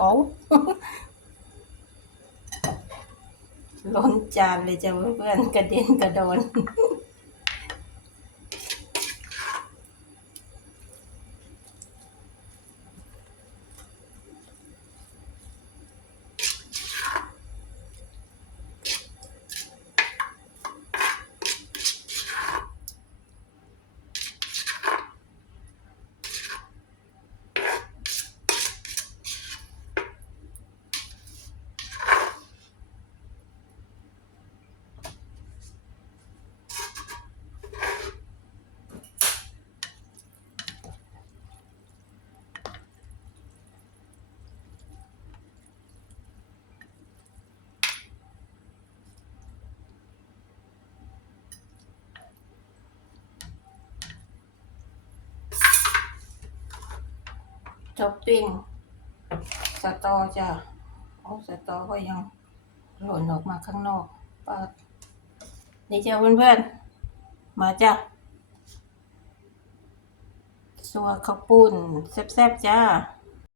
โอ้ล้นจานเลยจ้ะเพื่อนๆกระเด็นกระโดน ช็อปปิ้งสตอจ้ะโอ้สตอก็ยังหล่นออกมาข้างนอกปาดนี่จ้ะเพื่อนๆ มาจ้ะสัวข้าวปุ้นแซ่บๆจ้า